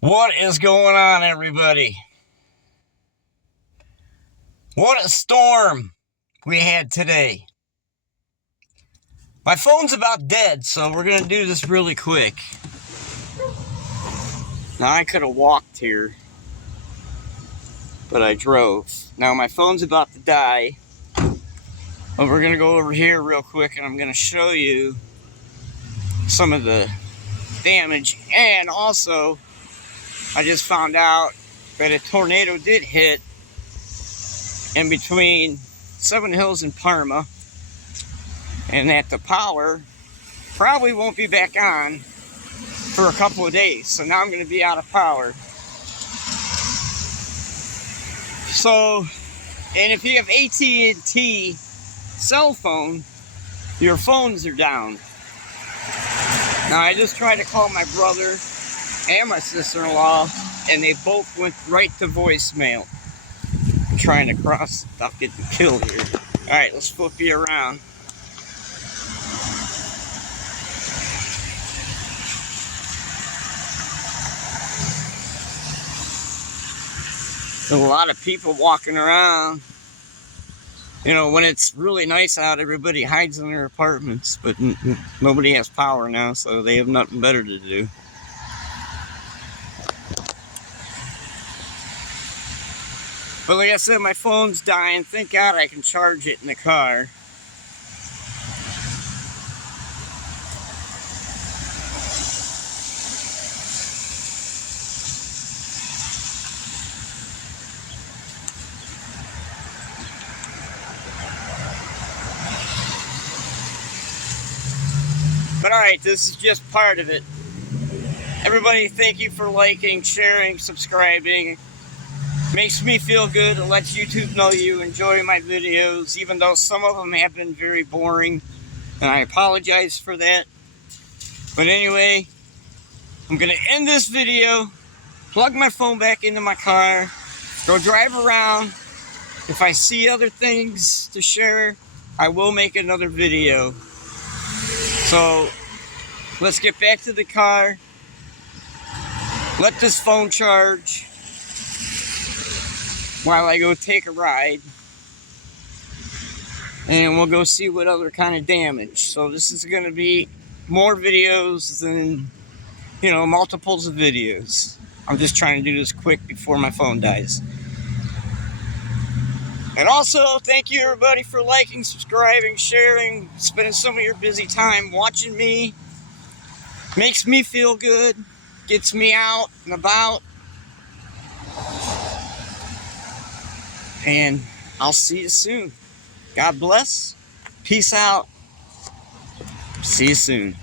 What is going on, everybody? What a storm we had today. My phone's about dead, so we're going to do this really quick. Now, I could have walked here, but I drove. Now, my phone's about to die, but we're going to go over here real quick, and I'm going to show you some of the damage. And also, I just found out that a tornado did hit in between Seven Hills and Parma, and that the power probably won't be back on for a couple of days. So now I'm going to be out of power. So, and if you have AT&T cell phone, your phones are down. Now, I just tried to call my brother and my sister-in-law, and they both went right to voicemail. I'm trying to cross without getting killed here. Alright, let's flip you around. There's a lot of people walking around. You know, when it's really nice out, everybody hides in their apartments, but nobody has power now, so they have nothing better to do. But like I said, my phone's dying. Thank God I can charge it in the car. But alright, this is just part of it. Everybody, thank you for liking, sharing, subscribing. Makes me feel good. It lets YouTube know you enjoy my videos, even though some of them have been very boring. And I apologize for that. But anyway, I'm going to end this video, plug my phone back into my car, go drive around. If I see other things to share, I will make another video. So, let's get back to the car. Let this phone charge while I go take a ride. And we'll go see what other kind of damage. So this is going to be more videos than, you know, multiples of videos. I'm just trying to do this quick before my phone dies. And also, thank you everybody for liking, subscribing, sharing, spending some of your busy time watching me. Makes me feel good, gets me out and about. And I'll see you soon. God bless. Peace out. See you soon.